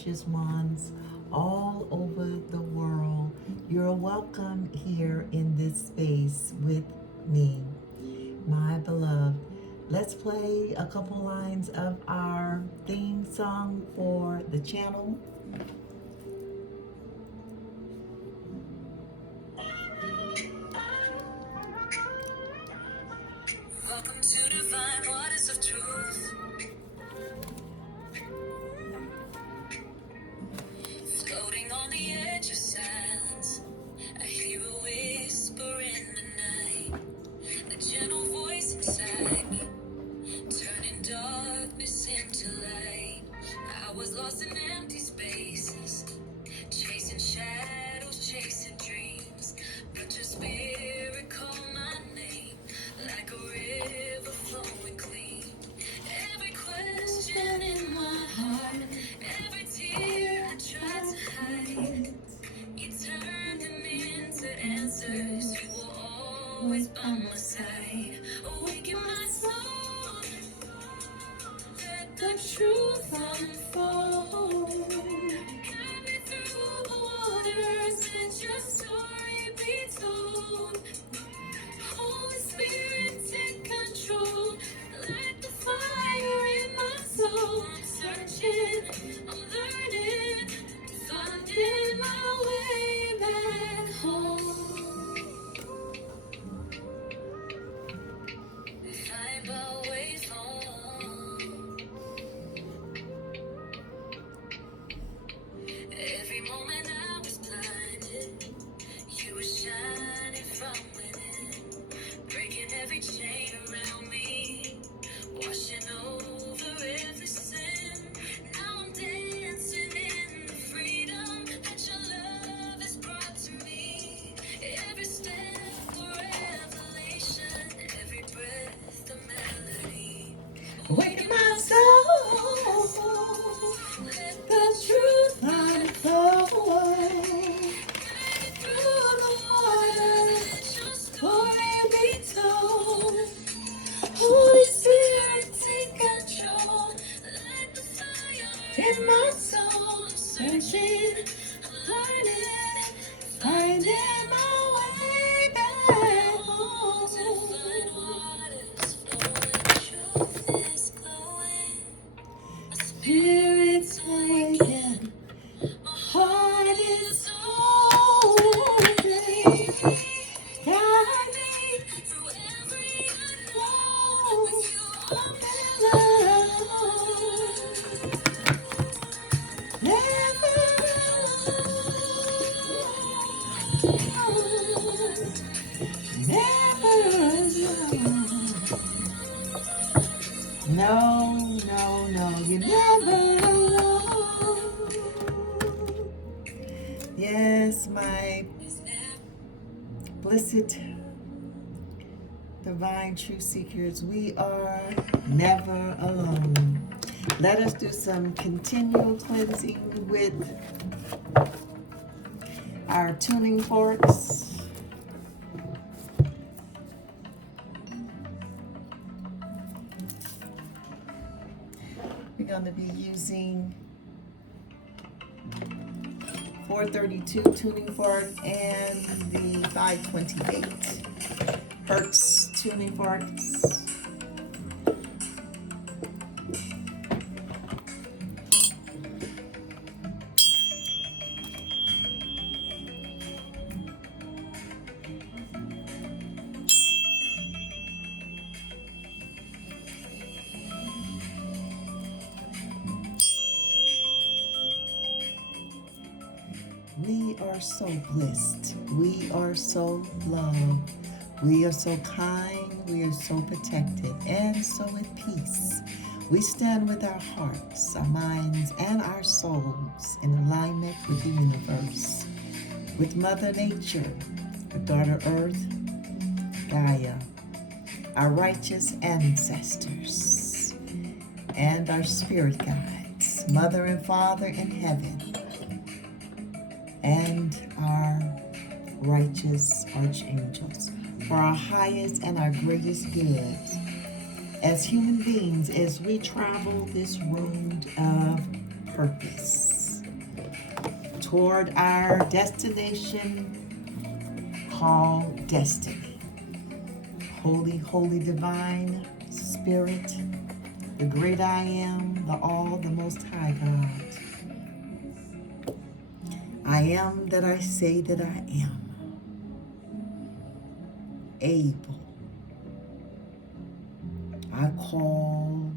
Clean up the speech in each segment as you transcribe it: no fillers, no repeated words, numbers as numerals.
precious ones all over the world. You're welcome here in this space with me, my beloved. Let's play a couple lines of our theme song for the channel. Welcome to divine waters of truth, floating on the edge of silence. I hear a whisper in the night, a gentle voice inside me, turning darkness into light. I was lost in empty spaces, chasing shadows, chasing dreams, but your spirit called my name like a river flowing clean. Every question in my heart, every tear I tried to hide, you turned them into answers. You were always by my side. Awaken my soul, let the truth unfold. Guide me through the waters, let your story be told. Holy Spirit, take control. Light the fire in my soul. I'm searching, I'm learning, finding my way back home. Find my way home. Every moment I was blinded, you were shining from within, breaking every chain around me, washing over every sin. Now I'm dancing in the freedom that your love has brought to me. Every step a revelation, every breath a melody. Awaken my soul, let the truth unfold. Through the waters, let your story be told. Holy Spirit, take control. Light the fire in my soul. I'm searching, I'm learning, finding my way back home. Divine waters flowing, truth is glowing. My spirit's awakened, my heart is open. Guide me through every unknown. With you I'm alone. Never alone. Never alone. No, no, no, you're never alone. Yes, my blessed divine truth seekers, we are never alone. Let us do some continual cleansing with our tuning forks. We're going to be using 432 tuning fork and the 528 hertz tuning forks. We are so blessed. We are so loved. We are so kind. We are so protected and so at peace. We stand with our hearts, our minds, and our souls in alignment with the universe, with Mother Nature, our daughter Earth, Gaia, our righteous ancestors, and our spirit guides, Mother and Father in heaven, and our righteous archangels, for our highest and our greatest good as human beings as we travel this road of purpose. toward our destination called destiny. Holy, holy, divine Spirit, the great I am, the all, the most high God. I am that I say that I am. Able. I call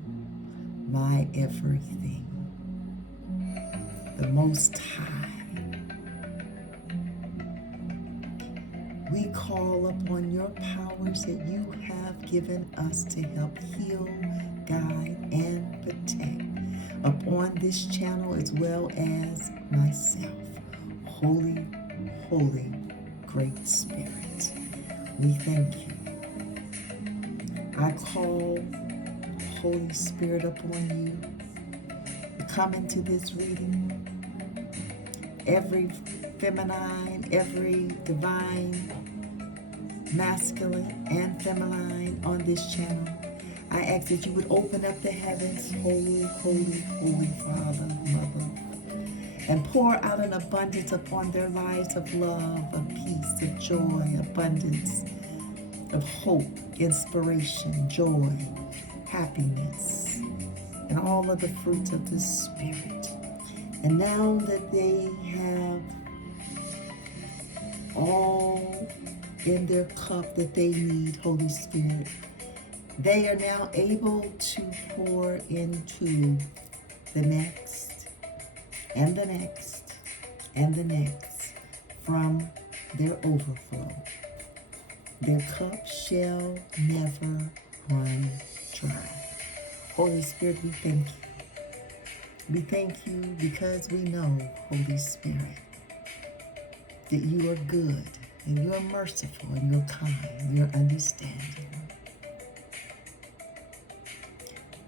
my everything. The Most High. We call upon your powers that you have given us to help heal, guide, and protect upon this channel as well as myself. Holy, holy, great Spirit, we thank you. I call Holy Spirit upon you to come into this reading. Every feminine, every divine, masculine, and feminine on this channel, I ask that you would open up the heavens, holy, holy, holy Father, Mother, and pour out an abundance upon their lives of love, of peace, of joy, abundance, of hope, inspiration, joy, happiness, and all of the fruits of the Spirit. And now that they have all in their cup that they need, Holy Spirit, they are now able to pour into the next, and the next, and the next from their overflow. Their cup shall never run dry. Holy Spirit, we thank you. We thank you because we know, Holy Spirit, that you are good, and you're merciful, and you're kind, you're understanding.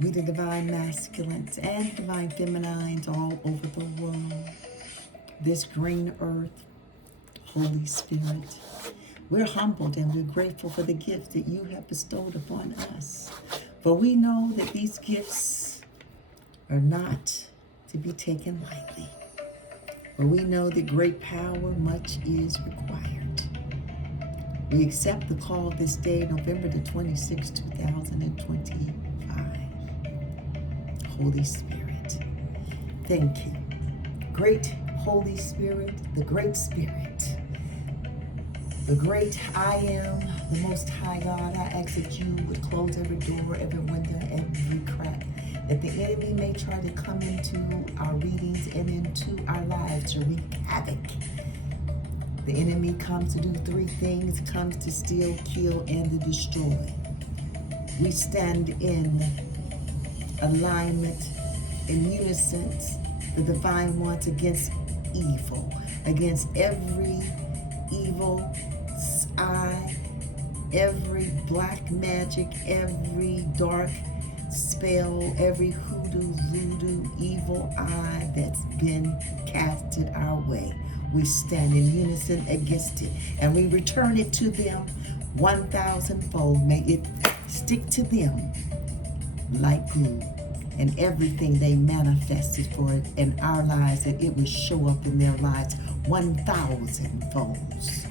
We, the divine masculines and divine feminines all over the world, this green earth, Holy Spirit, we're humbled and we're grateful for the gifts that you have bestowed upon us. For we know that these gifts are not to be taken lightly. For we know that great power, much is required. We accept the call this day, November the 26th, 2025. Holy Spirit, thank you. Great Holy Spirit, the great Spirit, the great I am, the Most High God, I ask that you would close every door, every window, every crack, that the enemy may try to come into our readings and into our lives to wreak havoc. The enemy comes to do three things: comes to steal, kill, and to destroy. We stand in alignment, in unison, the divine ones against evil, against every evil eye, every black magic, every dark spell, every hoodoo, voodoo, evil eye that's been casted our way. We stand in unison against it, and we return it to them 1,000-fold. May it stick to them like glue, and everything they manifested for it in our lives, that it would show up in their lives 1,000 folds,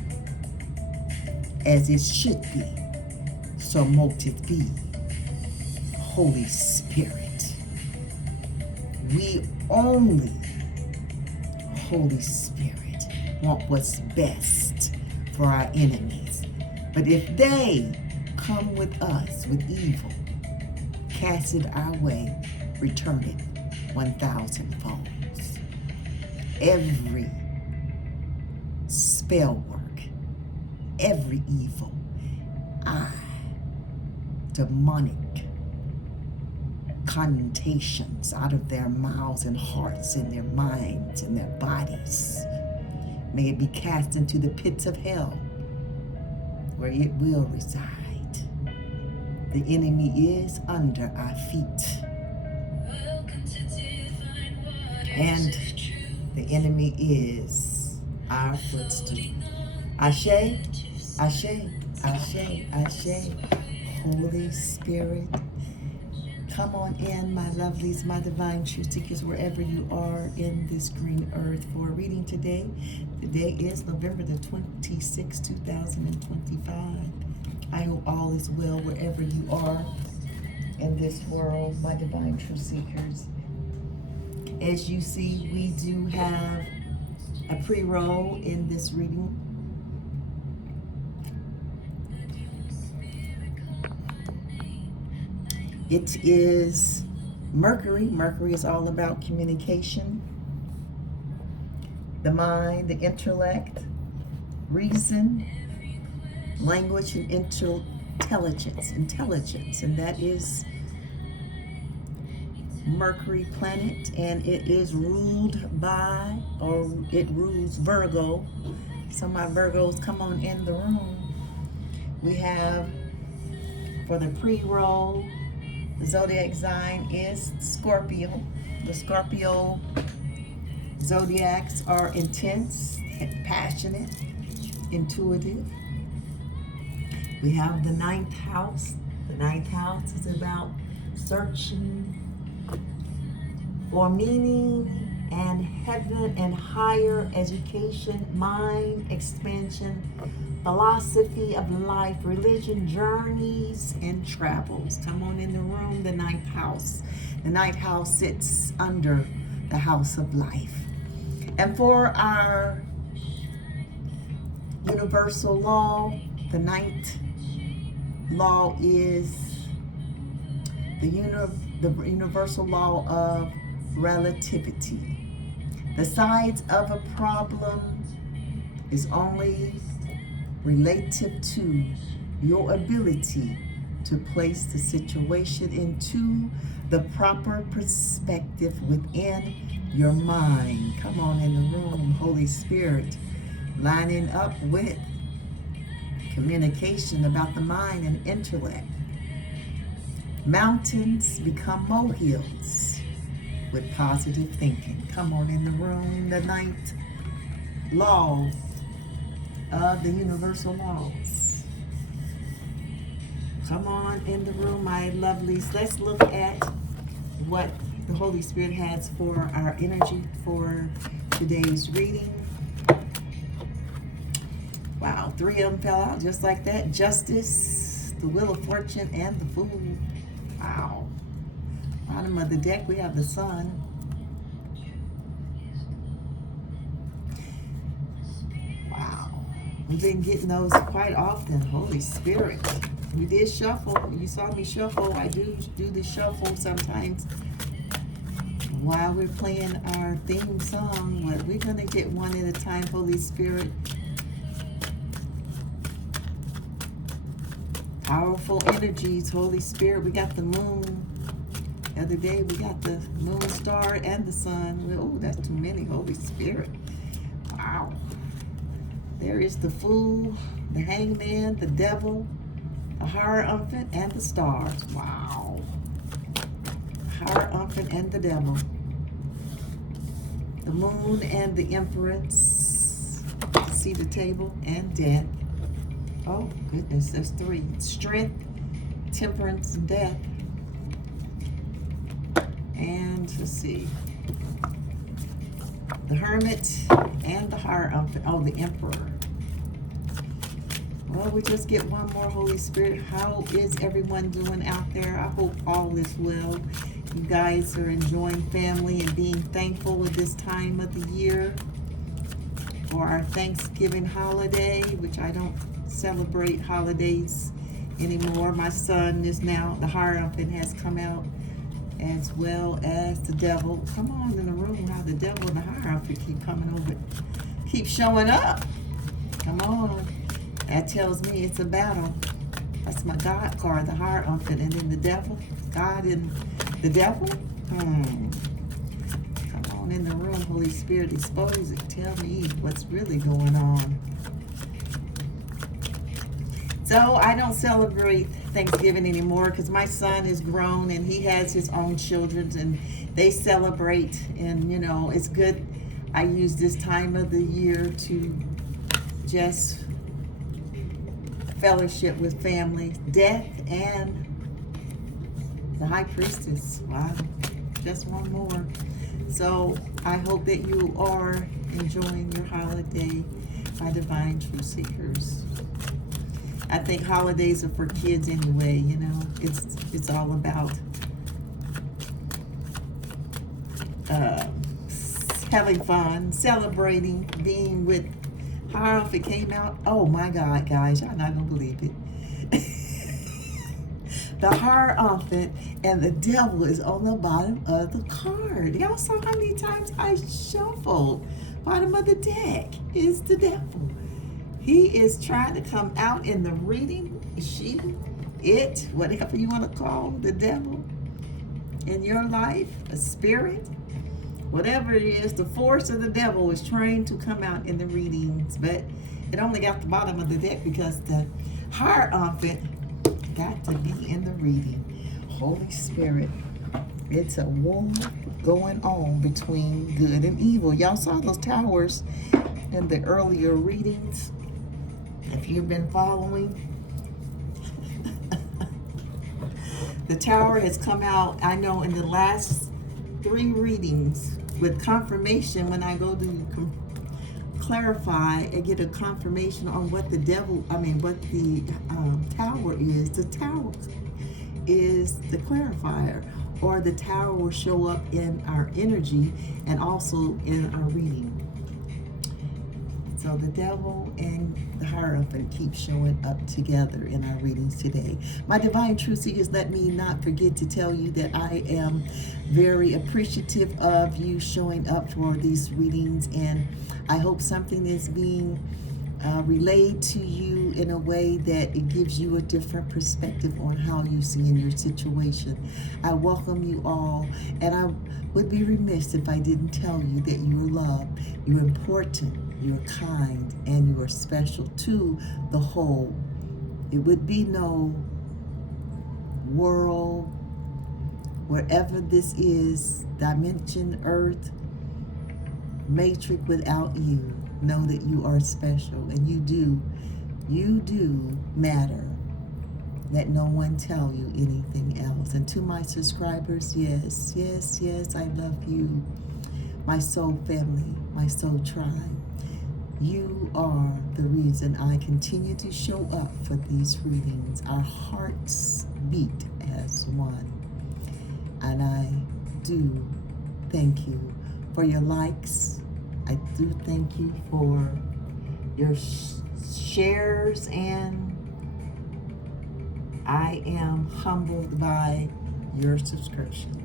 as it should be. So mote it be. Holy Spirit, we only, Holy Spirit, want what's best for our enemies. But if they come with us with evil, cast it our way, return it 1,000 folds. Every spell work, every evil eye, demonic connotations out of their mouths and hearts and their minds and their bodies, may it be cast into the pits of hell, where it will reside. The enemy is under our feet, and the enemy is our footstool. Ashe, Ashe, Ashe, Ashe. Holy Spirit, Come on in, my lovelies, my divine truth seekers, wherever you are in this green earth for a reading today. Today is November the 26th, 2025. I hope all is well wherever you are in this world, my divine truth seekers. As you see, we do have a pre-roll in this reading. It is Mercury. Mercury is all about communication, the mind, the intellect, reason, language, and intelligence. And that is Mercury planet, and it is ruled by, or it rules Virgo. Some of my Virgos, come on in the room. We have, for the pre-roll, the zodiac sign is Scorpio. The Scorpio zodiacs are intense, passionate, intuitive. We have the ninth house. The ninth house is about searching for meaning and heaven and higher education, mind expansion, philosophy of life, religion, journeys, and travels. Come on in the room, the ninth house. The ninth house sits under the house of life. And for our universal law, the ninth law is the universal law of relativity. The size of a problem is only relative to your ability to place the situation into the proper perspective within your mind. Come on in the room, Holy Spirit, lining up with communication about the mind and intellect. Mountains become molehills with positive thinking. Come on in the room, the ninth law of the universal laws. Come on in the room, my lovelies. Let's look at what the Holy Spirit has for our energy for today's reading. Wow, 3 of them fell out just like that. Justice, the Wheel of Fortune, and the Fool. Wow. Bottom of the deck, we have the Sun. Wow. We've been getting those quite often. Holy Spirit. We did shuffle. You saw me shuffle. I do the shuffle sometimes while we're playing our theme song. But we're going to get one at a time, Holy Spirit. Powerful energies, Holy Spirit. We got the moon. The other day we got the moon, star, and the sun. Oh, that's too many, Holy Spirit. Wow. There is the Fool, the Hangman, the Devil, the Hierophant, and the Stars. Wow. Hierophant and the Devil. The Moon and the Empress. See the table, and Death. Oh, goodness, there's 3. Strength, Temperance, and Death. And let's see. The Hermit and the Hierophant. Oh, the Emperor. Well, we just get one more, Holy Spirit. How is everyone doing out there? I hope all is well. You guys are enjoying family and being thankful at this time of the year for our Thanksgiving holiday, which I don't celebrate holidays anymore. My son is now, the Hierophant has come out, as well as the Devil. Come on in the room, how the Devil and the Hierophant keep coming over, keep showing up. Come on. That tells me it's a battle. That's my God card, the Hierophant, and then the Devil. God and the Devil. Come on in the room, Holy Spirit, expose it. Tell me what's really going on. So I don't celebrate Thanksgiving anymore because my son is grown and he has his own children and they celebrate, and you know, it's good. I use this time of the year to just fellowship with family. Death and The High Priestess. Wow. Just one more. So I hope that you are enjoying your holiday, my divine truth seekers. I think holidays are for kids anyway, you know. It's all about having fun, celebrating, being with. How if it came out? Oh my God, guys, y'all not gonna believe it. The Hierophant and the devil is on the bottom of the card. Y'all saw how many times I shuffled. Bottom of the deck is the devil. He is trying to come out in the reading. She, it, whatever you want to call the devil in your life, a spirit, whatever it is, the force of the devil is trying to come out in the readings. But it only got the bottom of the deck because the Hierophant got to be in the reading. Holy Spirit, it's a war going on between good and evil. Y'all saw those towers in the earlier readings. If you've been following, the tower has come out, I know, in the last 3 readings with confirmation. When I go to clarify and get a confirmation on what the what the tower is. The tower is the clarifier, or the tower will show up in our energy and also in our reading. So the devil and the Hierophant keep showing up together in our readings today. My divine truth seekers, let me not forget to tell you that I am very appreciative of you showing up for these readings, and I hope something is being relayed to you in a way that it gives you a different perspective on how you see in your situation. I welcome you all, and I would be remiss if I didn't tell you that you are loved, you're important, you're kind, and you are special to the whole. It would be no world, wherever this is, dimension, earth, matrix, without you. Know that you are special, and you do matter. Let no one tell you anything else. And to my subscribers, yes, I love you, my soul family, my soul tribe. You are the reason I continue to show up for these readings. Our hearts beat as one. And I do thank you for your likes. I do thank you for your shares, and I am humbled by your subscription.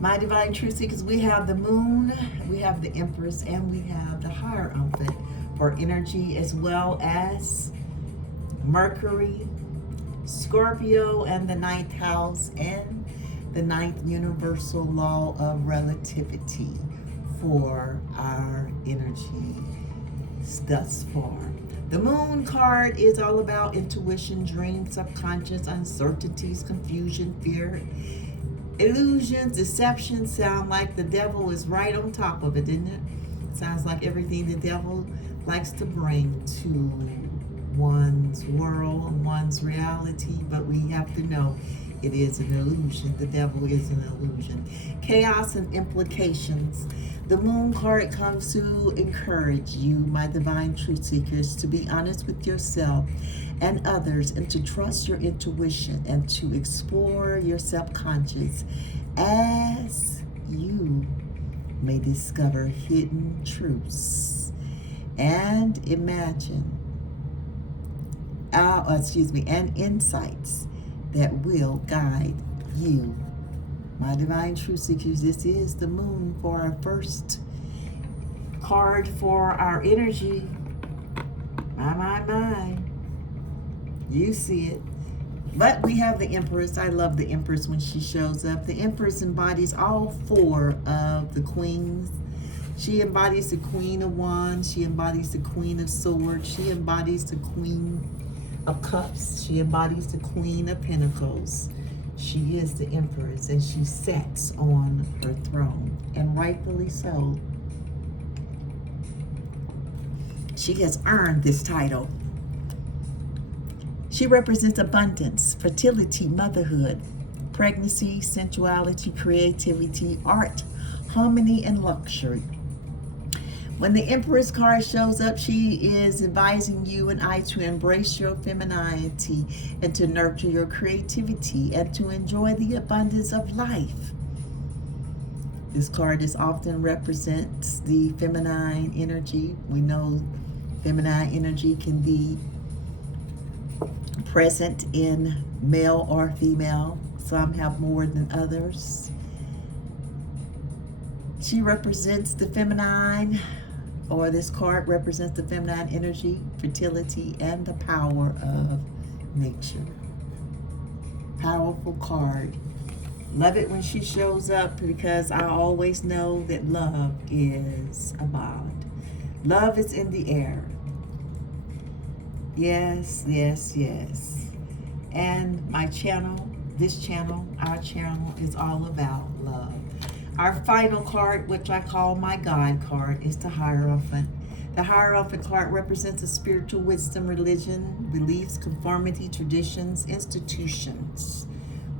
My divine truth seekers, we have the moon, we have the Empress, and we have the Hierophant for energy, as well as Mercury, Scorpio, and the 9th house, and the 9th universal law of relativity for our energy thus far. The moon card is all about intuition, dreams, subconscious, uncertainties, confusion, fear, illusions, deception. Sound like the devil is right on top of it, didn't it? Sounds like everything the devil likes to bring to one's world and one's reality, but we have to know it is an illusion. The devil is an illusion. Chaos and implications. The moon card comes to encourage you, my divine truth seekers, to be honest with yourself and others, and to trust your intuition and to explore your subconscious as you may discover hidden truths and and insights that will guide you. My divine truth seekers, this is the moon for our first card for our energy. My. You see it. But we have the Empress. I love the Empress when she shows up. The Empress embodies all 4 of the queens. She embodies the Queen of Wands. She embodies the Queen of Swords. She embodies the Queen of Cups. She embodies the Queen of Pentacles. She is the Empress, and she sits on her throne, and rightfully so. She has earned this title. She represents abundance, fertility, motherhood, pregnancy, sensuality, creativity, art, harmony, and luxury. When the Empress card shows up, she is advising you and I to embrace your femininity and to nurture your creativity and to enjoy the abundance of life. This card is often represents the feminine energy. We know feminine energy can be present in male or female. Some have more than others. She represents the feminine, or this card represents the feminine energy, fertility, and the power of nature. Powerful card. Love it when she shows up because I always know that love is a bond. Love is in the air. Yes, yes, yes. And my channel, this channel, our channel is all about love. Our final card, which I call my guide card, is the Hierophant. The Hierophant card represents a spiritual wisdom, religion, beliefs, conformity, traditions, institutions,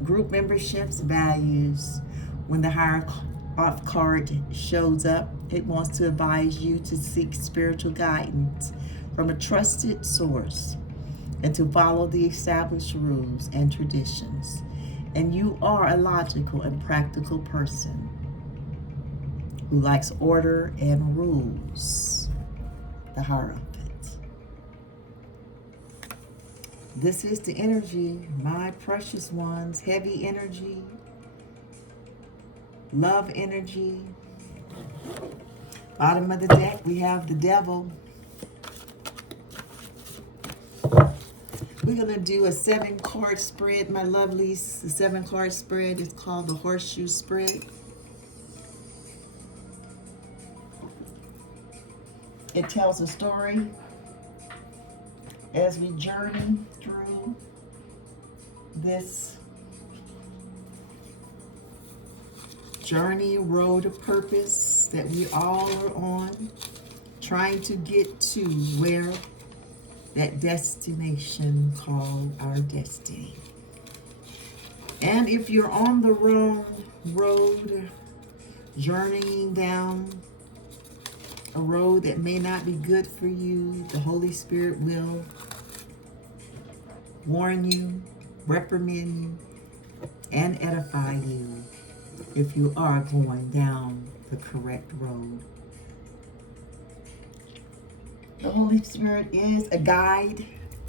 group memberships, values. When the Hierophant card shows up, it wants to advise you to seek spiritual guidance from a trusted source and to follow the established rules and traditions. And you are a logical and practical person who likes order and rules. The Hierophant. This is the energy, my precious ones. Heavy energy, love energy. Bottom of the deck, we have the Devil. We're going to do a 7-card spread, my lovelies. The 7-card spread is called the Horseshoe Spread. It tells a story as we journey through this journey, road of purpose that we all are on, trying to get to where that destination called our destiny. And if you're on the wrong road, journeying down a road that may not be good for you, the Holy Spirit will warn you, reprimand you, and edify you if you are going down the correct road. The Holy Spirit is a guide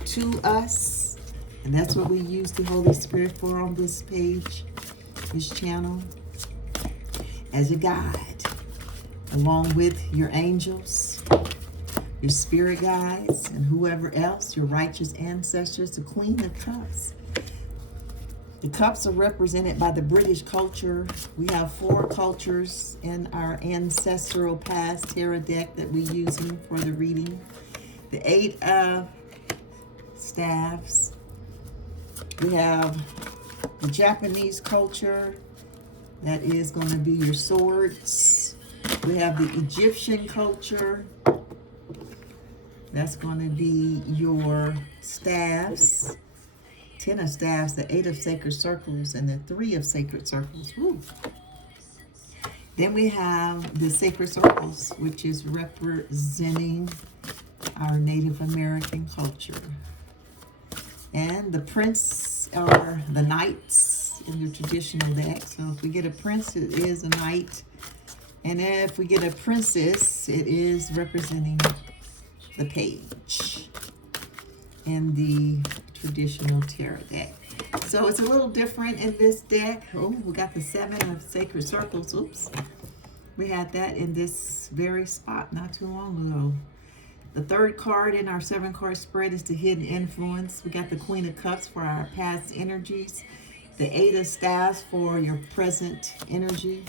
to us, and that's what we use the Holy Spirit for on this page, this channel, as a guide, along with your angels, your spirit guides, and whoever else, your righteous ancestors, the Queen of Cups. The cups are represented by the British culture. We have 4 cultures in our ancestral past tarot deck that we're using for the reading. The 8 of staffs. We have the Japanese culture. That is going to be your swords. We have the Egyptian culture. That's going to be your staffs. 10 of staffs, the 8 of sacred circles, and the 3 of sacred circles. Woo. Then we have the sacred circles, which is representing our Native American culture. And the prince are the knights in your traditional deck. So if we get a prince, it is a knight. And if we get a princess, it is representing the page in the traditional tarot deck. So it's a little different in this deck. Oh, we got the 7 of sacred circles. Oops. We had that in this very spot not too long ago. The 3rd card in our 7-card spread is the hidden influence. We got the Queen of Cups for our past energies. The 8 of staffs for your present energy.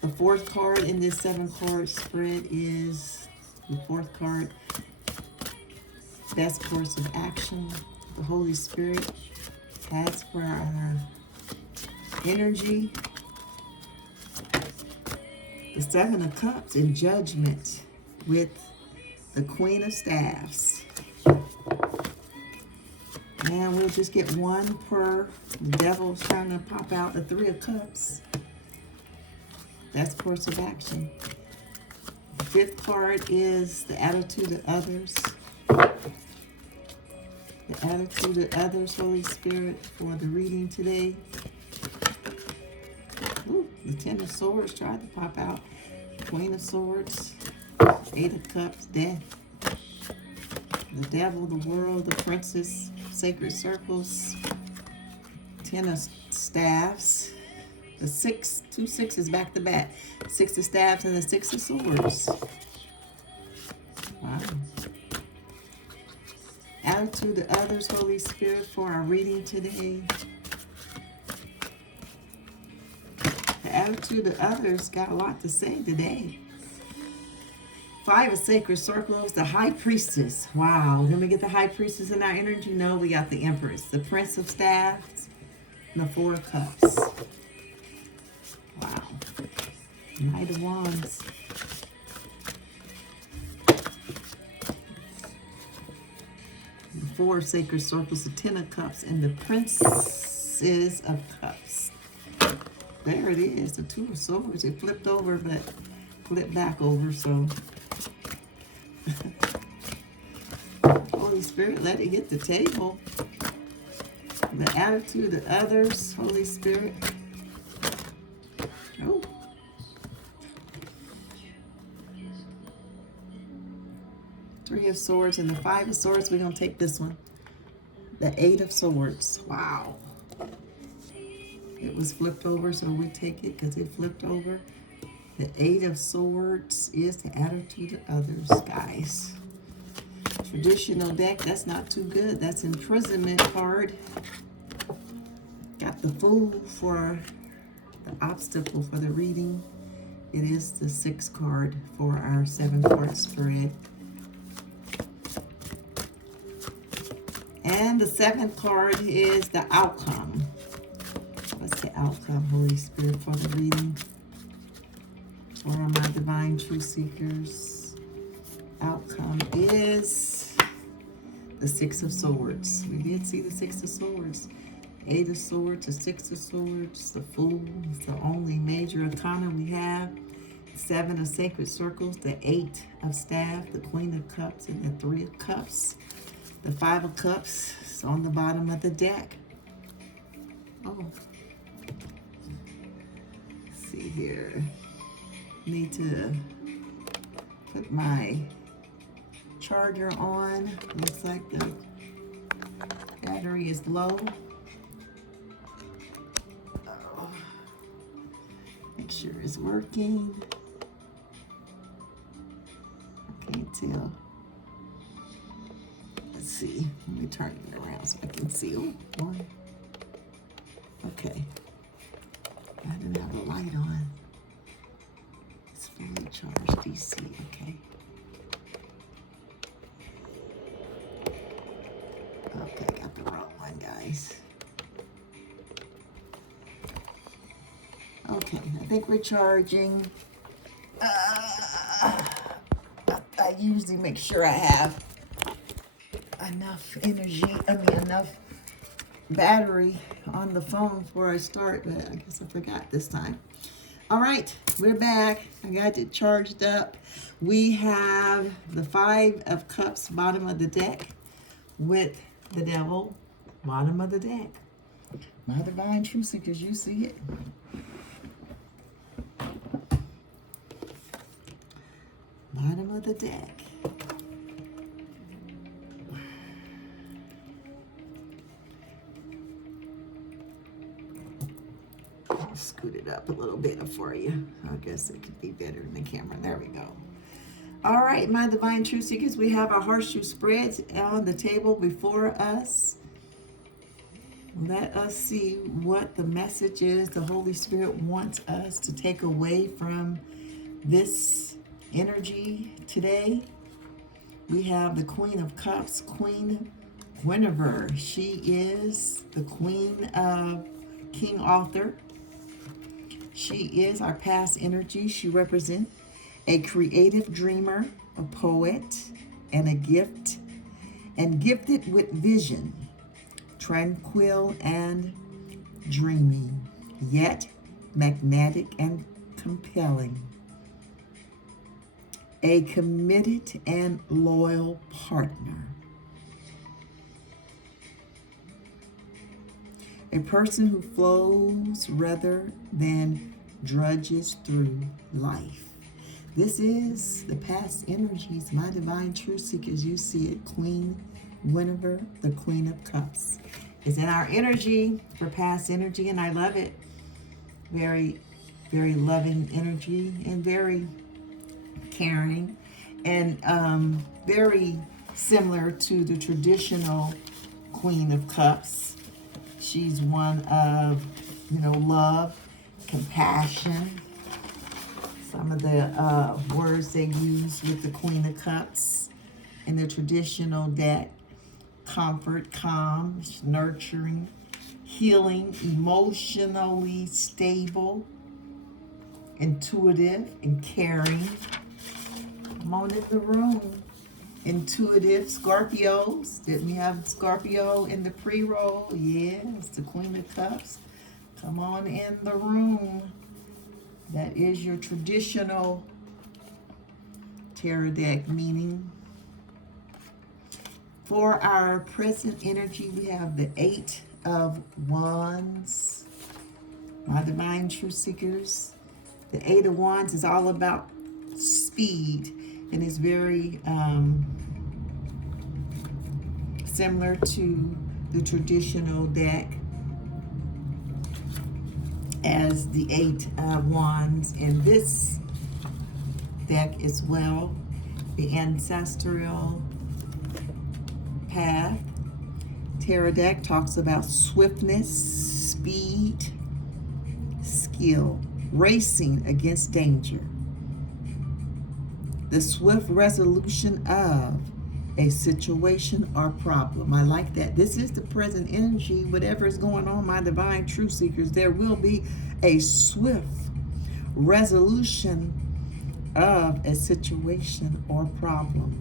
The 4th card in this 7-card spread is the 4th card, best course of action. The Holy Spirit has for our energy. The 7 of Cups in judgment with the Queen of Staffs. And we'll just get one per. The devil's trying to pop out the Three of Cups. That's course of action. The fifth card is the attitude of others. The attitude of others, Holy Spirit, for the reading today. Ooh, the Ten of Swords tried to pop out. Queen of Swords, Eight of Cups, Death. The Devil, the World, the Princess, Sacred Circles, Ten of Staffs, the two sixes back to back, Six of Staffs and the Six of Swords. Wow. Attitude to others, Holy Spirit, for our reading today. The attitude to others got a lot to say today. Five of Sacred Circles, the High Priestess. Wow. Then we get the High Priestess in our energy. No, we got the Empress, the Prince of Staffs, and the Four of Cups. Wow. Knight of Wands. The Four of Sacred Circles, the Ten of Cups, and the Princess of Cups. There it is, the Two of Swords. It flipped over, but flipped back over, so Holy Spirit, let it hit the table. The attitude of others, Holy Spirit. Oh. Three of Swords and the Five of Swords. We're going to take this one. The Eight of Swords. Wow. It was flipped over, so we take it because it flipped over. The Eight of Swords is the attitude of others, guys. Traditional deck, that's not too good. That's imprisonment card. Got the Fool for the obstacle for the reading. It is the sixth card for our 7-card spread. And the seventh card is the outcome. What's the outcome, Holy Spirit, for the reading? For my divine truth seekers, outcome is the Six of Swords. We did see the Six of Swords. Eight of Swords, the Six of Swords, the Fool is the only major arcana we have. Seven of Sacred Circles, the Eight of Staff, the Queen of Cups, and the Three of Cups. The Five of Cups is on the bottom of the deck. Oh. Let's see here. Need to put my charger on. Looks like the battery is low. Oh. Make sure it's working. I can't tell. Let's see. Let me turn it around so I can see. Oh, one. Okay. I didn't have a light on. It's fully charged DC. Okay. Okay, got the wrong one, guys. Okay, I think we're charging. I usually make sure I have enough energy, enough battery on the phone before I start, but I guess I forgot this time. All right, we're back. I got it charged up. We have the Five of Cups, bottom of the deck, with the Devil, bottom of the deck. My divine truth seekers, you see it. Bottom of the deck. I'll scoot it up a little bit for you. I guess it could be better in the camera. There we go. All right, my divine truth seekers, we have our horseshoe spreads on the table before us. Let us see what the message is the Holy Spirit wants us to take away from this energy today. We have the Queen of Cups, Queen Guinevere. She is the Queen of King Arthur. She is our past energy. She represents a creative dreamer, a poet, and a gift, and gifted with vision. tranquil and dreamy, yet magnetic and compelling. A committed and loyal partner. A person who flows rather than drudges through life. This is the past energies, my divine truth seekers. You see it, Queen Guinevere, the Queen of Cups, is in our energy for past energy, and I love it. Very, very loving energy and very caring, and very similar to the traditional Queen of Cups. She's one of, love, compassion. Some of the words they use with the Queen of Cups in the traditional deck: comfort, calm, nurturing, healing, emotionally stable, intuitive, and caring. Come on in the room. Intuitive Scorpios. Didn't we have Scorpio in the pre-roll? Yes, the Queen of Cups. Come on in the room. That is your traditional tarot deck meaning. For our present energy, we have the Eight of Wands. My divine truth seekers. The Eight of Wands is all about speed, and it's very similar to the traditional deck as the Eight of Wands in this deck as well. The ancestral path tarot deck talks about swiftness, speed, skill, racing against danger, the swift resolution of a situation or problem. I like that. This is the present energy. Whatever is going on, my divine truth seekers, there will be a swift resolution of a situation or problem.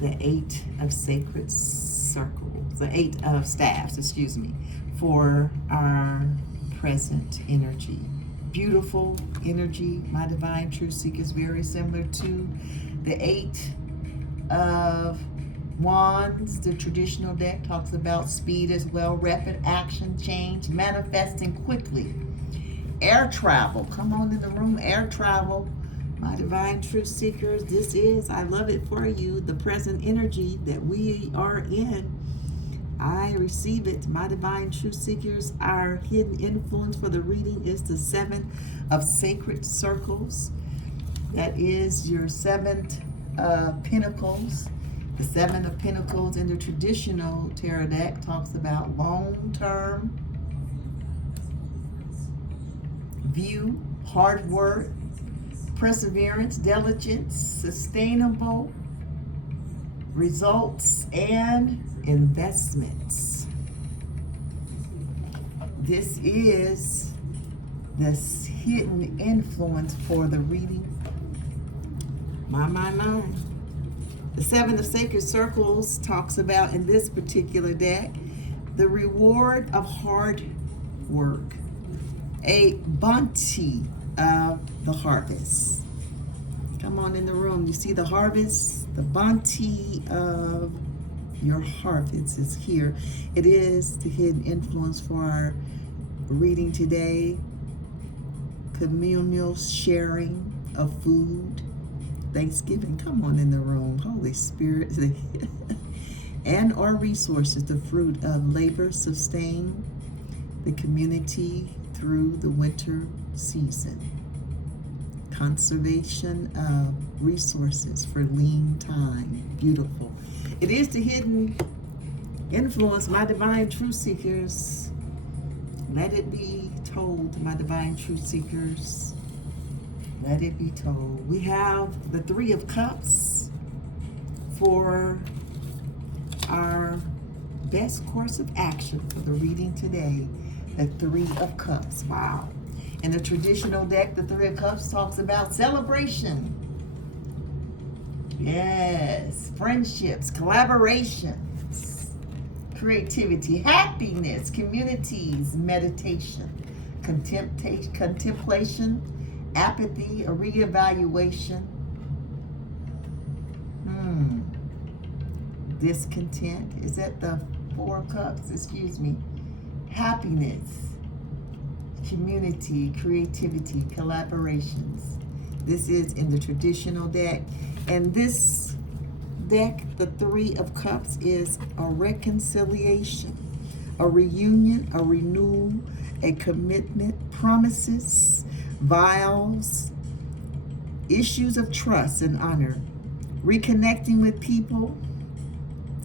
The Eight of Sacred Circles, the Eight of Staffs, for our present energy. Beautiful energy, my divine truth seekers, very similar to the Eight of Wands. The traditional deck talks about speed as well, rapid action, change, manifesting quickly. Air travel, come on in the room, air travel. My divine truth seekers, this is, I love it for you, the present energy that we are in. I receive it, my divine truth seekers. Our hidden influence for the reading is the Seven of Sacred Circles. That is your seventh Pentacles. The Seven of Pentacles in the traditional tarot deck talks about long-term view, hard work, perseverance, diligence, sustainable results, and investments. This is this hidden influence for the reading. My. The Seven of Sacred Circles talks about, in this particular deck, the reward of hard work, a bounty of the harvest. Come on in the room. You see the harvest, the bounty of your harvest is here. It is the hidden influence for our reading today. Communal sharing of food. Thanksgiving, come on in the room. Holy Spirit. And or resources, the fruit of labor sustain the community through the winter season. Conservation of resources for lean time. Beautiful. It is the hidden influence, my divine truth seekers. Let it be told, my divine truth seekers. Let it be told. We have the Three of Cups for our best course of action for the reading today. The Three of Cups. Wow. In the traditional deck, the Three of Cups talks about celebration. Yes. Friendships, collaborations, creativity, happiness, communities, meditation, contemplation, apathy, a reevaluation, discontent. Is that the Four of Cups? Excuse me. Happiness, community, creativity, collaborations. This is in the traditional deck. And this deck, the Three of Cups, is a reconciliation, a reunion, a renewal, a commitment, promises, vows, issues of trust and honor, reconnecting with people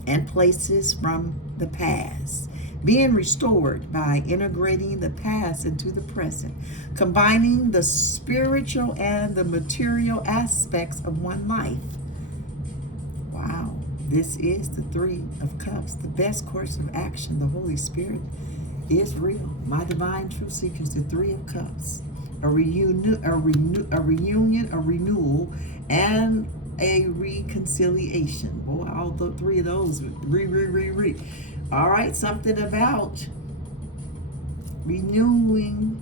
and places from the past, being restored by integrating the past into the present, combining the spiritual and the material aspects of one life. Wow, this is the Three of Cups, the best course of action. The Holy Spirit is real. My divine truth seekers, the Three of Cups, a reunion, a renewal, and a reconciliation. Boy, all the three of those. All right, something about renewing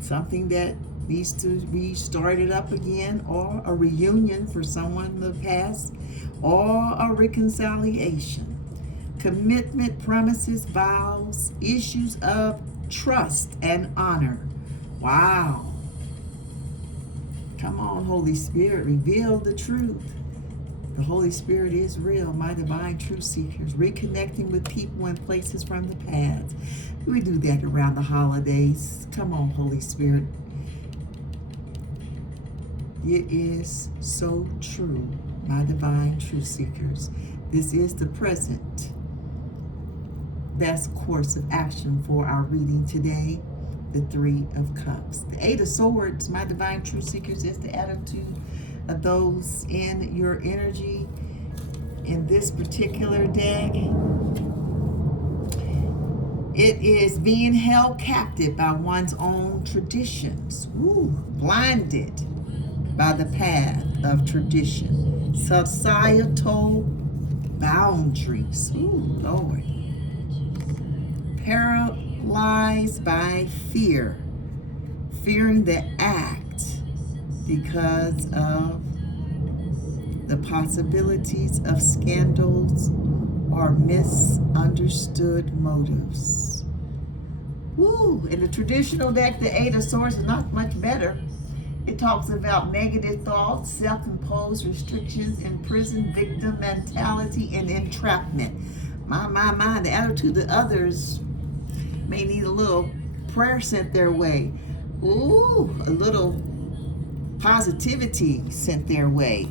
something that needs to be started up again, or a reunion for someone in the past, or a reconciliation. Commitment, promises, vows, issues of trust and honor. Wow. Come on, Holy Spirit, reveal the truth. The Holy Spirit is real, my divine truth seekers, reconnecting with people and places from the past. We do that around the holidays. Come on, Holy Spirit. It is so true, my divine truth seekers. This is the present best course of action for our reading today. The Three of Cups. The Eight of Swords, my divine truth seekers, is the attitude of those in your energy in this particular deck. It is being held captive by one's own traditions. Blinded by the path of tradition. Societal boundaries. Lord. Paralyzed by fear, fearing the act because of the possibilities of scandals or misunderstood motives. In the traditional deck, the Eight of Swords is not much better. It talks about negative thoughts, self-imposed restrictions, imprisoned victim mentality, and entrapment. My, the attitude of others may need a little prayer sent their way. A little positivity sent their way.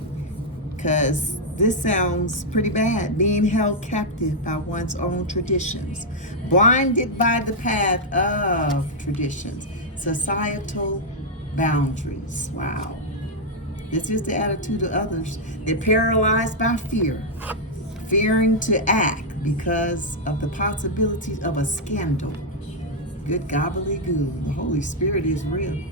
Because this sounds pretty bad. Being held captive by one's own traditions. Blinded by the path of traditions. Societal boundaries. Wow. This is the attitude of others. They're paralyzed by fear. Fearing to act because of the possibilities of a scandal. Good gobbledygook. The Holy Spirit is real.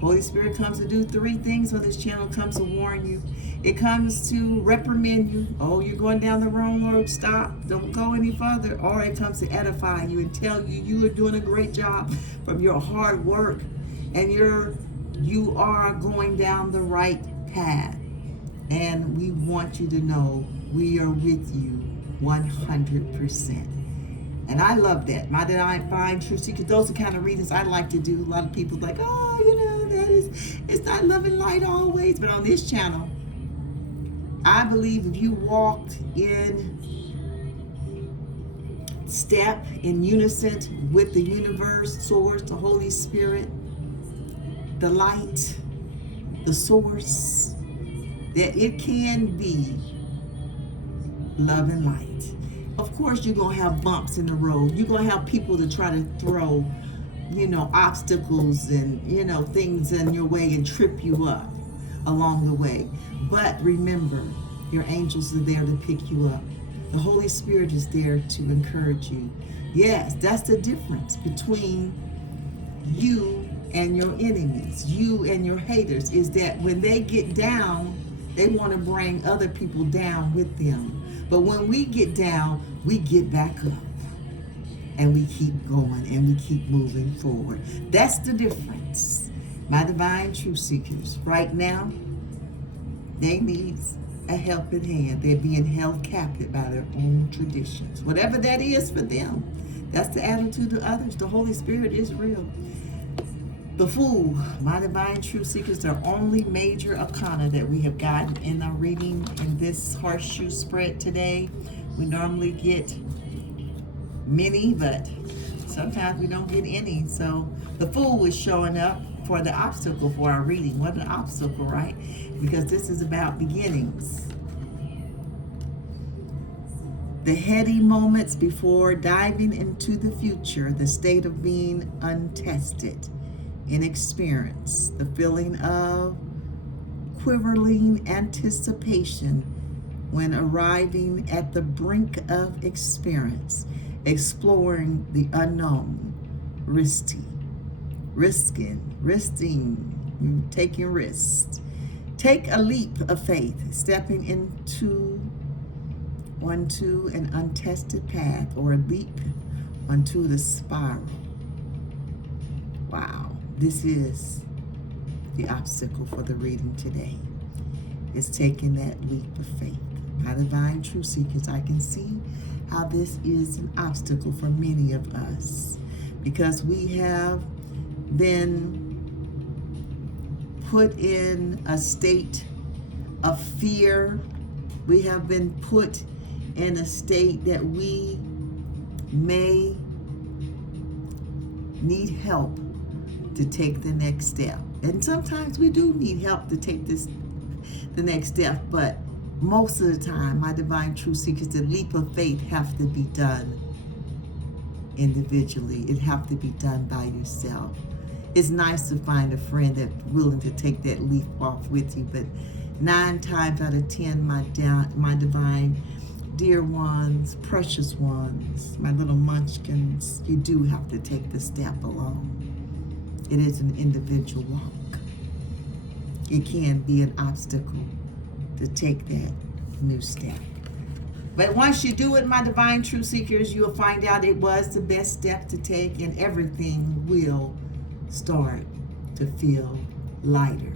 Holy Spirit comes to do three things on this channel. Comes to warn you. It comes to reprimand you. Oh, you're going down the wrong road. Stop. Don't go any further. Or it comes to edify you and tell you you are doing a great job from your hard work. And you are going down the right path. And we want you to know we are with you 100%. And I love that. My divine truth seekers, those are the kind of readings I like to do. A lot of people like, it's not love and light always. But on this channel, I believe if you walked in step, in unison with the universe, source, the Holy Spirit, the light, the source, that it can be love and light. Of course, you're going to have bumps in the road. You're going to have people to try to throw, obstacles and, things in your way and trip you up along the way. But remember, your angels are there to pick you up. The Holy Spirit is there to encourage you. Yes, that's the difference between you and your enemies, you and your haters, is that when they get down, they want to bring other people down with them. But when we get down, we get back up. and we keep going and we keep moving forward. That's the difference. My divine truth seekers, right now, they need a helping hand. They're being held captive by their own traditions. Whatever that is for them, that's the attitude of others. The Holy Spirit is real. The Fool, my divine truth seekers, the only major arcana that we have gotten in our reading in this horseshoe spread today. We normally get many, but sometimes we don't get any. So the Fool is showing up for the obstacle for our reading. What an obstacle, right? Because this is about beginnings. The heady moments before diving into the future, the state of being untested, inexperienced, the feeling of quivering anticipation when arriving at the brink of experience, exploring the unknown, taking risks. Take a leap of faith, stepping onto an untested path, or a leap onto the spiral. Wow, this is the obstacle for the reading today. It's taking that leap of faith. My divine truth seekers, I can see how this is an obstacle for many of us because we have been put in a state of fear. We have been put in a state that we may need help to take the next step. And sometimes we do need help to take the next step, but most of the time, my divine truth seekers, the leap of faith have to be done individually. It have to be done by yourself. It's nice to find a friend that's willing to take that leap off with you, but 9 times out of 10, my divine dear ones, precious ones, my little munchkins, you do have to take the step alone. It is an individual walk. It can be an obstacle to take that new step. But once you do it, my divine truth seekers, you'll find out it was the best step to take, and everything will start to feel lighter.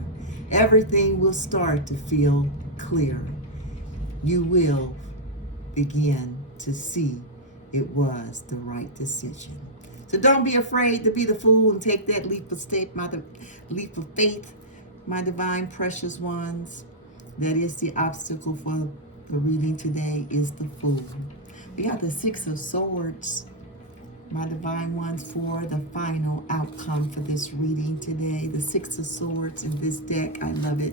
Everything will start to feel clearer. You will begin to see it was the right decision. So don't be afraid to be the fool and take that leap of faith, my divine precious ones. That is the obstacle for the reading today, is the Fool. We got the 6 of Swords, my divine ones, for the final outcome for this reading today. The 6 of Swords in this deck, I love it.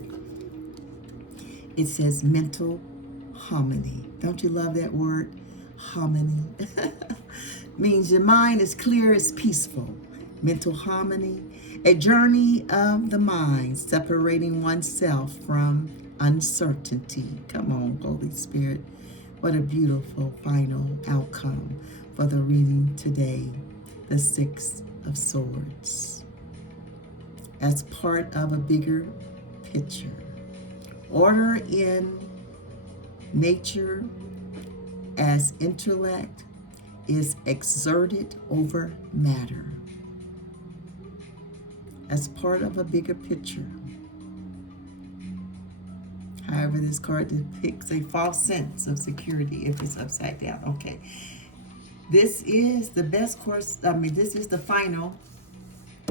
It says mental harmony. Don't you love that word? Harmony. Means your mind is clear, it's peaceful. Mental harmony. A journey of the mind, separating oneself from uncertainty. Come on, Holy Spirit. What a beautiful final outcome for the reading today. The 6 of Swords. As part of a bigger picture. Order in nature as intellect is exerted over matter. As part of a bigger picture. However, this card depicts a false sense of security if it's upside down. Okay. This is the best course. This is the final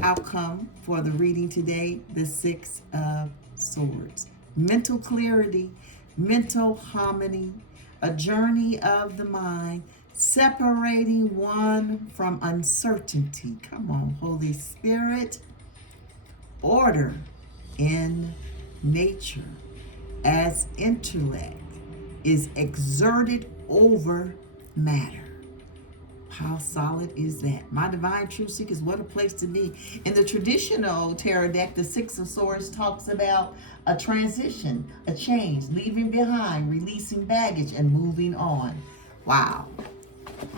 outcome for the reading today. The 6 of Swords. Mental clarity, mental harmony, a journey of the mind, separating one from uncertainty. Come on, Holy Spirit. Order in nature as intellect is exerted over matter. How solid is that? My divine truth seekers, what a place to be. In the traditional tarot deck, the 6 of Swords talks about a transition, a change, leaving behind, releasing baggage, and moving on. Wow.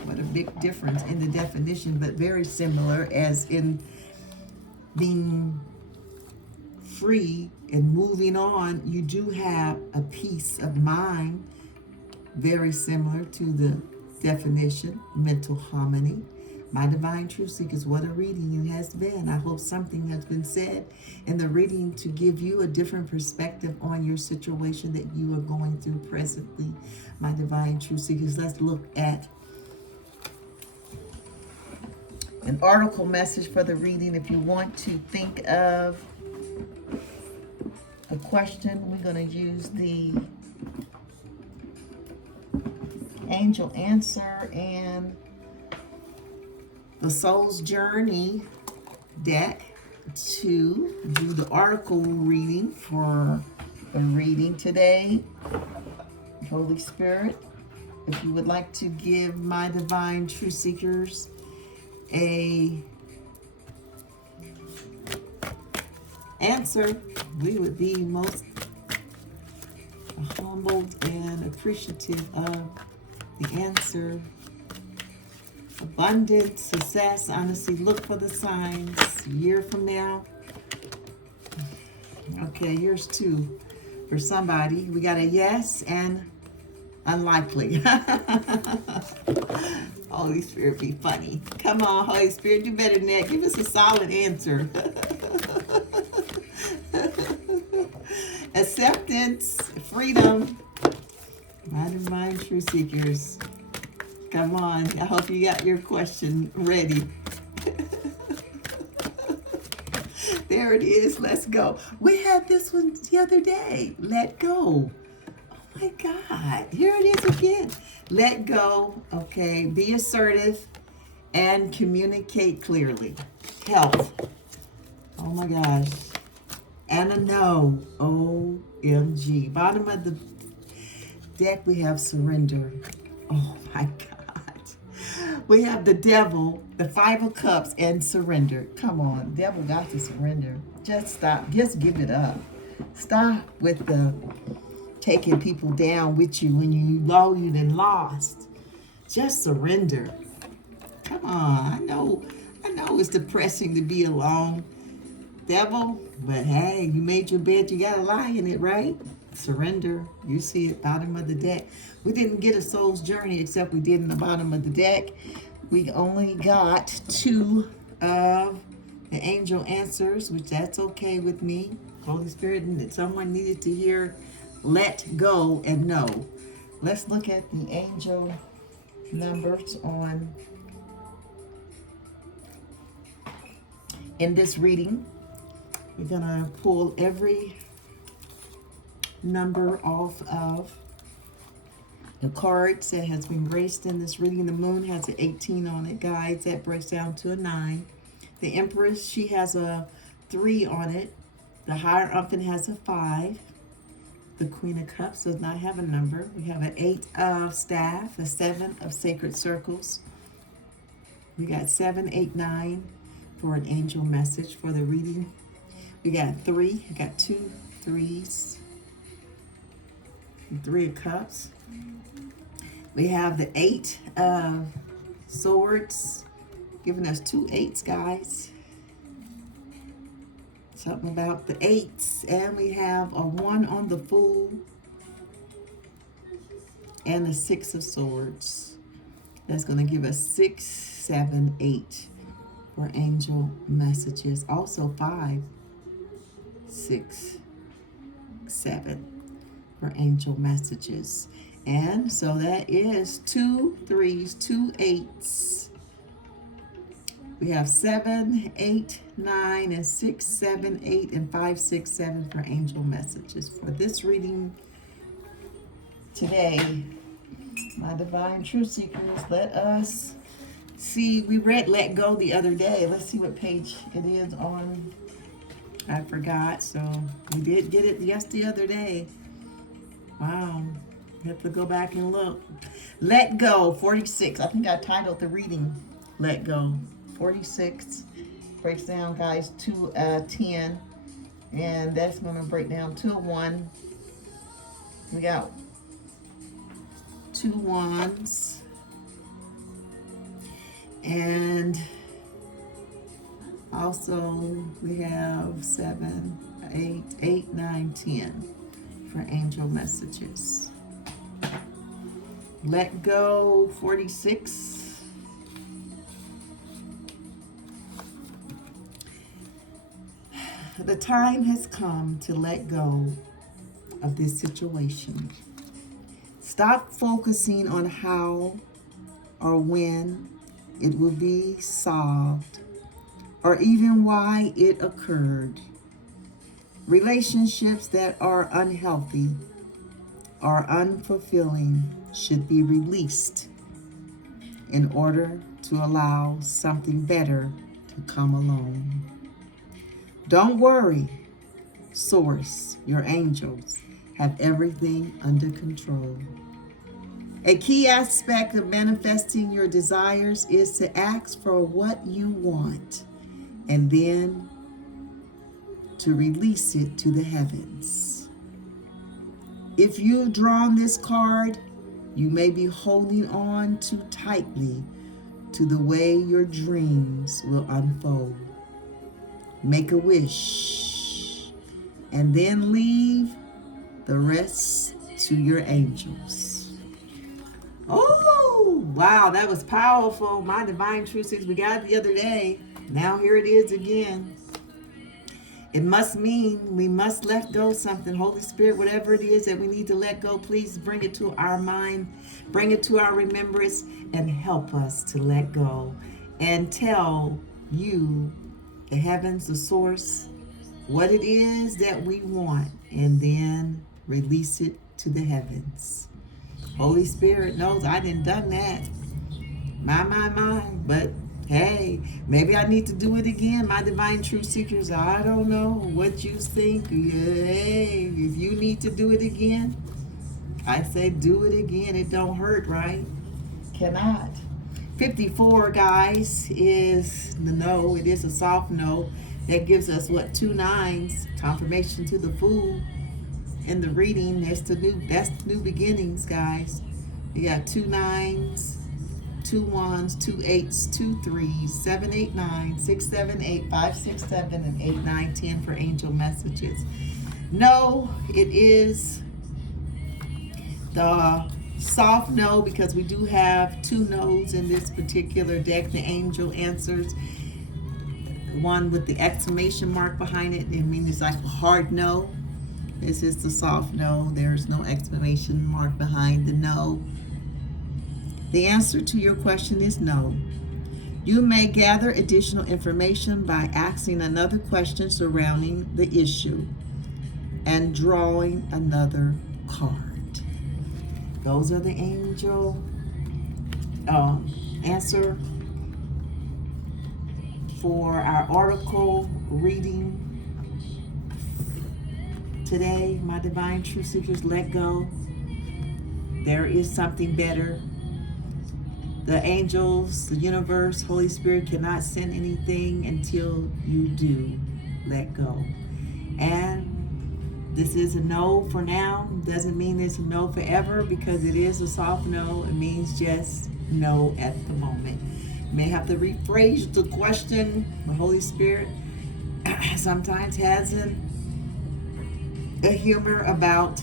What a big difference in the definition, but very similar as in being free and moving on. You do have a peace of mind, very similar to the definition, mental harmony. My divine truth seekers, what a reading it has been. I hope something has been said in the reading to give you a different perspective on your situation that you are going through presently. My divine truth seekers, let's look at an article message for the reading. If you want to think of a question, we're going to use the angel answer and the Soul's Journey deck to do the article reading for the reading today. Holy Spirit, if you would like to give my divine truth seekers a answer, we would be most humbled and appreciative of the answer. Abundance, success, honestly, look for the signs. A year from now. Okay, here's two for somebody. We got a yes and unlikely. Holy Spirit, be funny. Come on, Holy Spirit, do better than that. Give us a solid answer. Acceptance, freedom. My divine truth seekers. Come on, I hope you got your question ready. There it is, let's go. We had this one the other day, let go. Oh my God, here it is again. Let go, okay, be assertive and communicate clearly. Health, oh my gosh. And a no, OMG. Bottom of the deck, we have surrender. Oh my God. We have the devil, the 5 of cups, and surrender. Come on, devil got to surrender. Just stop. Just give it up. Stop with the taking people down with you when you loathed and lost. Just surrender. Come on. I know it's depressing to be alone, devil, but hey, you made your bed, you gotta lie in it, right? Surrender. You see it, bottom of the deck. We didn't get a soul's journey except we did in the bottom of the deck. We only got 2 of the angel answers, which that's okay with me. Holy Spirit, someone needed to hear let go and no. Let's look at the angel numbers in this reading. We're gonna pull every number off of the cards that has been graced in this reading. The moon has an 18 on it, guys. That breaks down to a 9. The Empress, she has a 3 on it. The Hierophant has a 5. The Queen of Cups does not have a number. We have an 8 of Staff, a 7 of Sacred Circles. We got 7, 8, 9 for an angel message for the reading. We got 3. We got 2 3s. 3 of Cups. We have the 8 of Swords, giving us 2 8s, guys. Something about the 8s. And we have a 1 on the Fool and a 6 of Swords. That's going to give us 6, 7, 8 for angel messages. Also 5, 6, 7 for angel messages. And so that is 2 3s, 2 8s. We have 7, 8, 9, and 6, 7, 8, and 5, 6, 7 for angel messages. For this reading today, my divine truth seekers, let us see. We read Let Go the other day. Let's see what page it is on. I forgot, so we did get it the other day. Wow. You have to go back and look. Let Go, 46. I think I titled the reading, Let Go. 46 breaks down, guys, to 10. And that's going to break down to a 1. We got 2 1s. And also we have 7, 8, 9, 10 for angel messages. Let Go, 46. The time has come to let go of this situation. Stop focusing on how or when it will be solved or even why it occurred. Relationships that are unhealthy or unfulfilling should be released in order to allow something better to come along. Don't worry, Source, your angels, have everything under control. A key aspect of manifesting your desires is to ask for what you want and then to release it to the heavens. If you've drawn this card, you may be holding on too tightly to the way your dreams will unfold. Make a wish and then leave the rest to your angels. Oh, wow, that was powerful. My divine truth says we got it the other day. Now here it is again. It must mean we must let go something. Holy Spirit, whatever it is that we need to let go, please bring it to our mind, bring it to our remembrance, and help us to let go. And tell you, the heavens, the source, what it is that we want, and then release it to the heavens. Holy Spirit knows I done that. My. But hey, maybe I need to do it again. My divine truth seekers, I don't know what you think. Hey, if you need to do it again, I say do it again. It don't hurt, right? Cannot. 54, guys, is the no. It is a soft no. That gives us what, 2 9s, confirmation to the Fool. In the reading, that's new beginnings, guys. You got 2 9s, 2 1s, 2 8s, 2 3s, 7 8 9, 6 7 8, 5 6 7, and 8 9 10 for angel messages. No, it is the soft no, because we do have 2 no's in this particular deck. The angel answers, one with the exclamation mark behind it. It means it's like a hard no. This is the soft no. There's no exclamation mark behind the no. The answer to your question is no. You may gather additional information by asking another question surrounding the issue and drawing another card. Those are the angel answer for our oracle reading today. My divine truth seekers, let go. There is something better. The angels, the universe, Holy Spirit cannot send anything until you do let go. And this is a no for now. Doesn't mean it's a no forever, because it is a soft no. It means just no at the moment. You may have to rephrase the question. The Holy Spirit sometimes has a humor about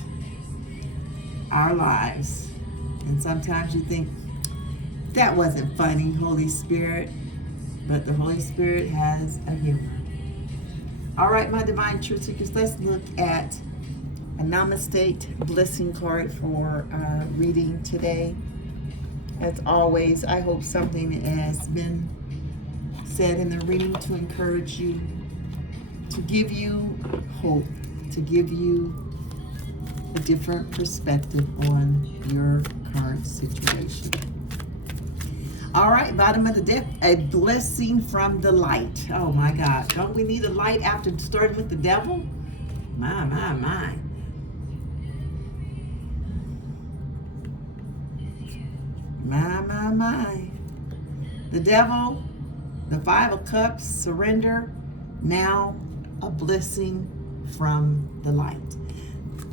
our lives. And sometimes you think, that wasn't funny, Holy Spirit. But the Holy Spirit has a humor. All right, my divine truth seekers, let's look at a Namaste blessing card for our reading today. As always, I hope something has been said in the reading to encourage you, to give you hope, to give you a different perspective on your current situation. All right, bottom of the deck, a blessing from the light. Oh my God, don't we need a light after starting with the devil? My. My. The devil, the 5 of Cups, surrender. Now a blessing from the light.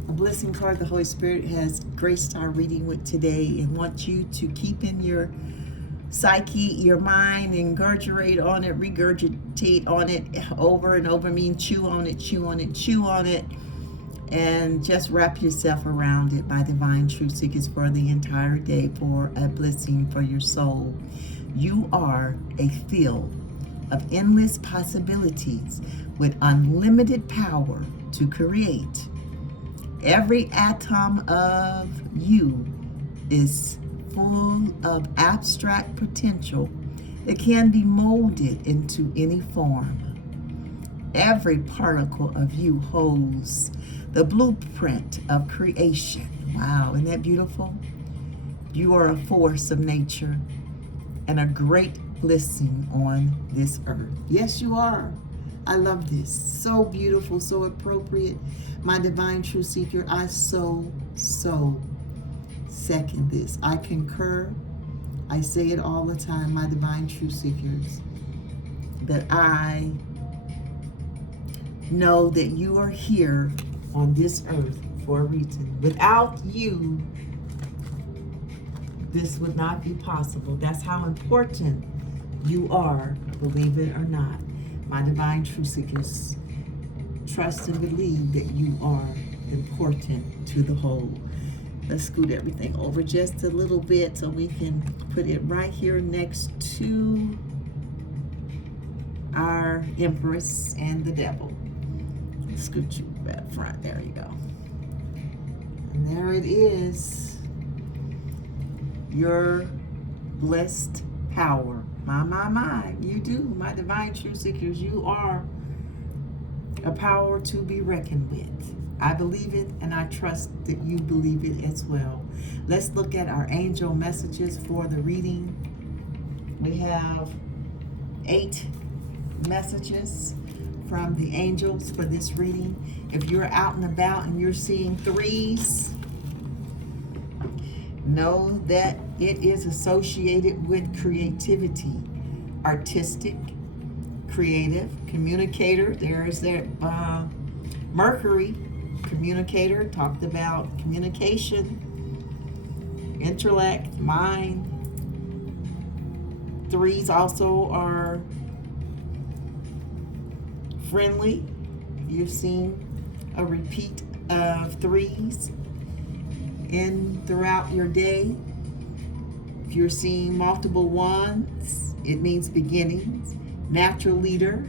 A blessing card the Holy Spirit has graced our reading with today and wants you to keep in your psyche, your mind, and regurgitate on it over and over. Mean chew on it, and just wrap yourself around it by divine truth seekers for the entire day for a blessing for your soul. You are a field of endless possibilities with unlimited power to create. Every atom of you is full of abstract potential that can be molded into any form. Every particle of you holds the blueprint of creation. Wow, isn't that beautiful? You are a force of nature and a great blessing on this earth. Yes, you are. I love this. So beautiful, so appropriate. My divine truth seeker, I so second this. I concur. I say it all the time, my divine truth seekers, that I know that you are here on this earth for a reason. Without you, this would not be possible. That's how important you are, believe it or not. My divine truth seekers, trust and believe that you are important to the whole. Let's scoot everything over just a little bit so we can put it right here next to our Empress and the Devil. Scoot you back front. There you go. And there it is. Your blessed power. My. You do. My divine truth seekers, you are a power to be reckoned with. I believe it, and I trust that you believe it as well. Let's look at our angel messages for the reading. We have 8 messages from the angels for this reading. If you're out and about and you're seeing 3s, know that it is associated with creativity, artistic, creative, communicator. There's that Mercury, communicator, talked about communication, intellect, mind. 3s also are friendly. You've seen a repeat of 3s throughout your day. If you're seeing multiple 1s, it means beginnings. Natural leader,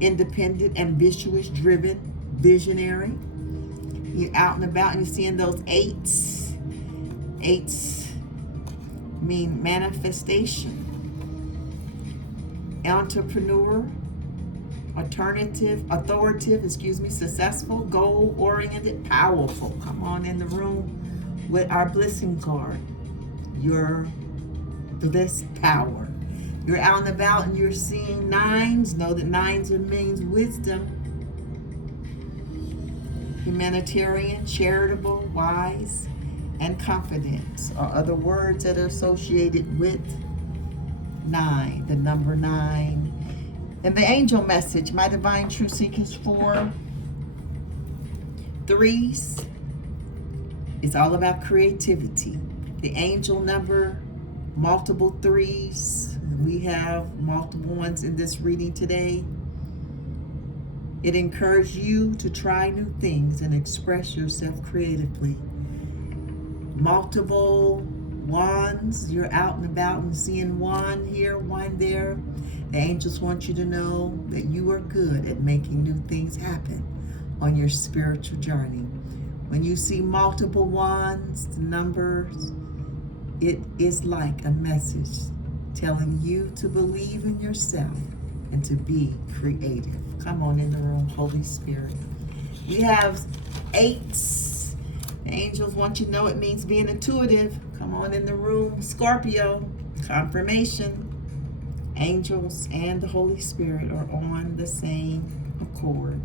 independent, ambitious, driven, visionary. You're out and about and you're seeing those 8s. 8s mean manifestation, entrepreneur, authoritative, successful, goal-oriented, powerful. Come on in the room with our blessing card. Your blessed power. You're out and about and you're seeing 9s. Know that 9s means wisdom, humanitarian, charitable, wise, and confident are other words that are associated with 9, the number 9. And the angel message, my divine truth seekers, for 3s, it's all about creativity. The angel number, multiple 3s. We have multiple ones in this reading today. It encourages you to try new things and express yourself creatively. Multiple 1s, you're out and about and seeing 1 here, 1 there. The angels want you to know that you are good at making new things happen on your spiritual journey. When you see multiple 1s, the numbers, it is like a message telling you to believe in yourself and to be creative. Come on in the room, Holy Spirit. We have 8s. The angels want you to know it means being intuitive. Come on in the room, Scorpio. Confirmation. Angels and the Holy Spirit are on the same accord.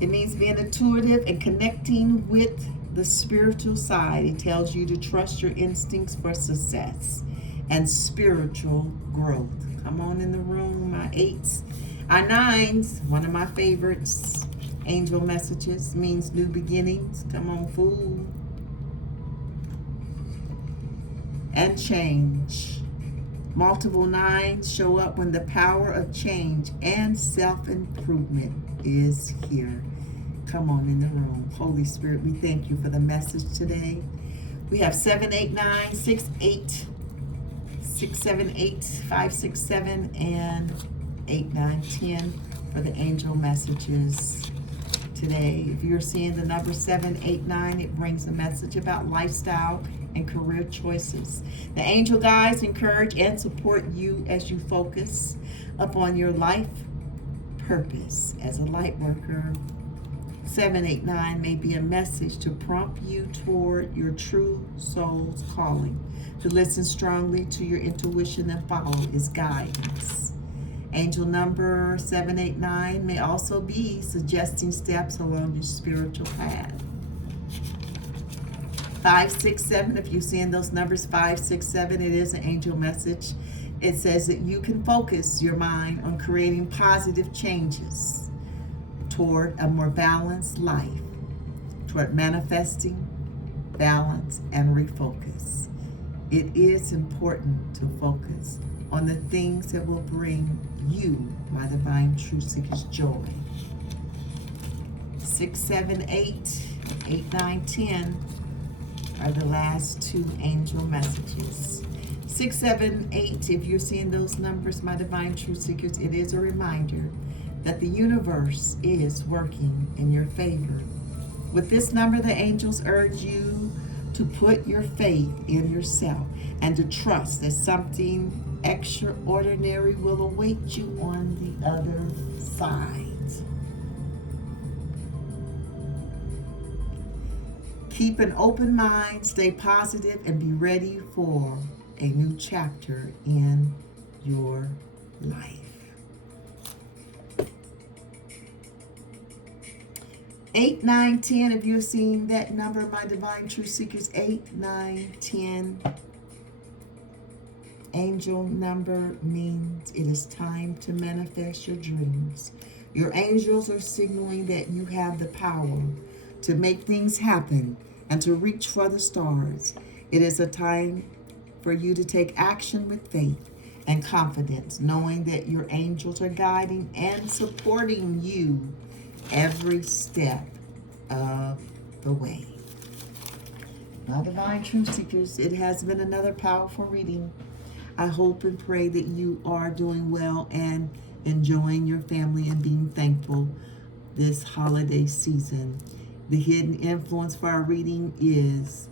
It means being intuitive and connecting with the spiritual side. It tells you to trust your instincts for success and spiritual growth. Come on in the room, my 8s. Our 9s, one of my favorites. Angel messages means new beginnings. Come on, fool. And change. Multiple 9s show up when the power of change and self-improvement is here. Come on in the room. Holy Spirit, we thank you for the message today. We have 7, 8, 9, 6, 8, 678, 567, and 8910 for the angel messages today. If you're seeing the number 789, it brings a message about lifestyle and career choices. The angel guides encourage and support you as you focus upon your life purpose as a light worker. 789 may be a message to prompt you toward your true soul's calling, to listen strongly to your intuition and follow its guidance. Angel number 789 may also be suggesting steps along your spiritual path. 567, if you're seeing those numbers, 567, it is an angel message. It says that you can focus your mind on creating positive changes toward a more balanced life, toward manifesting balance and refocus. It is important to focus on the things that will bring you, my divine truth seekers, joy. 678, 8910 are the last two angel messages. 678, if you're seeing those numbers, my divine truth seekers, it is a reminder that the universe is working in your favor. With this number, the angels urge you to put your faith in yourself and to trust that something extraordinary will await you on the other side. Keep an open mind, stay positive, and be ready for a new chapter in your life. 8, 9, 10, if you're seeing that number, my divine truth seekers, 8, 9, 10. Angel number means it is time to manifest your dreams. Your angels are signaling that you have the power to make things happen and to reach for the stars. It is a time for you to take action with faith and confidence, knowing that your angels are guiding and supporting you every step of the way. My divine truth seekers, it has been another powerful reading. I hope and pray that you are doing well and enjoying your family and being thankful this holiday season. The hidden influence for our reading is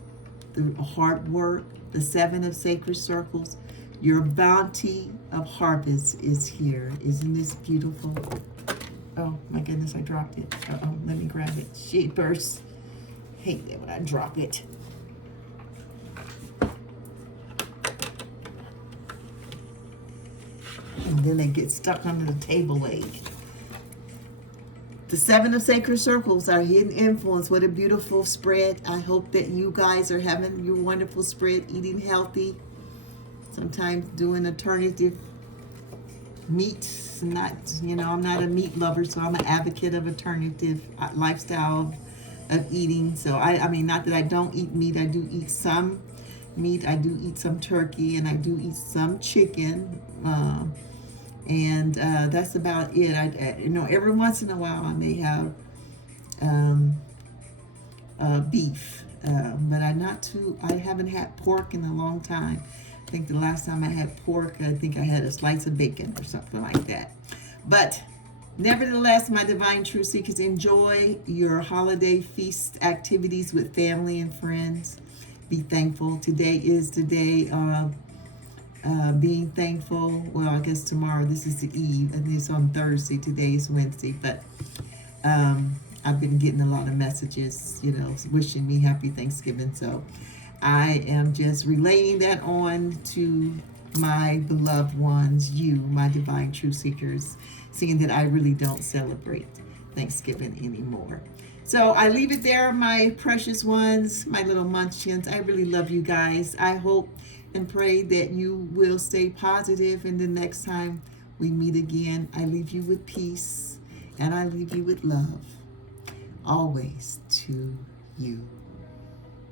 the hard work, the 7 of sacred circles. Your bounty of harvest is here. Isn't this beautiful? Oh my goodness, I dropped it. Uh-oh, let me grab it. Sheepers. Hate that when I drop it. And then they get stuck under the table leg. The 7 of sacred circles, our hidden influence. What a beautiful spread. I hope that you guys are having your wonderful spread, eating healthy. Sometimes doing alternative meats. Not, I'm not a meat lover, so I'm an advocate of alternative lifestyle of eating. So I mean, not that I don't eat meat. I do eat some meat. I do eat some turkey, and I do eat some chicken. And that's about it. Every once in a while I may have beef, but I haven't had pork in a long time. I think the last time I had pork, I think I had a slice of bacon or something like that. But nevertheless, my divine truth seekers, enjoy your holiday feast activities with family and friends. Be thankful. Today is the day of being thankful. Well, I guess tomorrow, this is the eve, and it's on Thursday. Today is Wednesday, but I've been getting a lot of messages, wishing me happy Thanksgiving. So I am just relaying that on to my beloved ones, you, my divine truth seekers, seeing that I really don't celebrate Thanksgiving anymore. So I leave it there, my precious ones, my little munchkins. I really love you guys. I hope and pray that you will stay positive, and the next time we meet again, I leave you with peace and I leave you with love, always to you.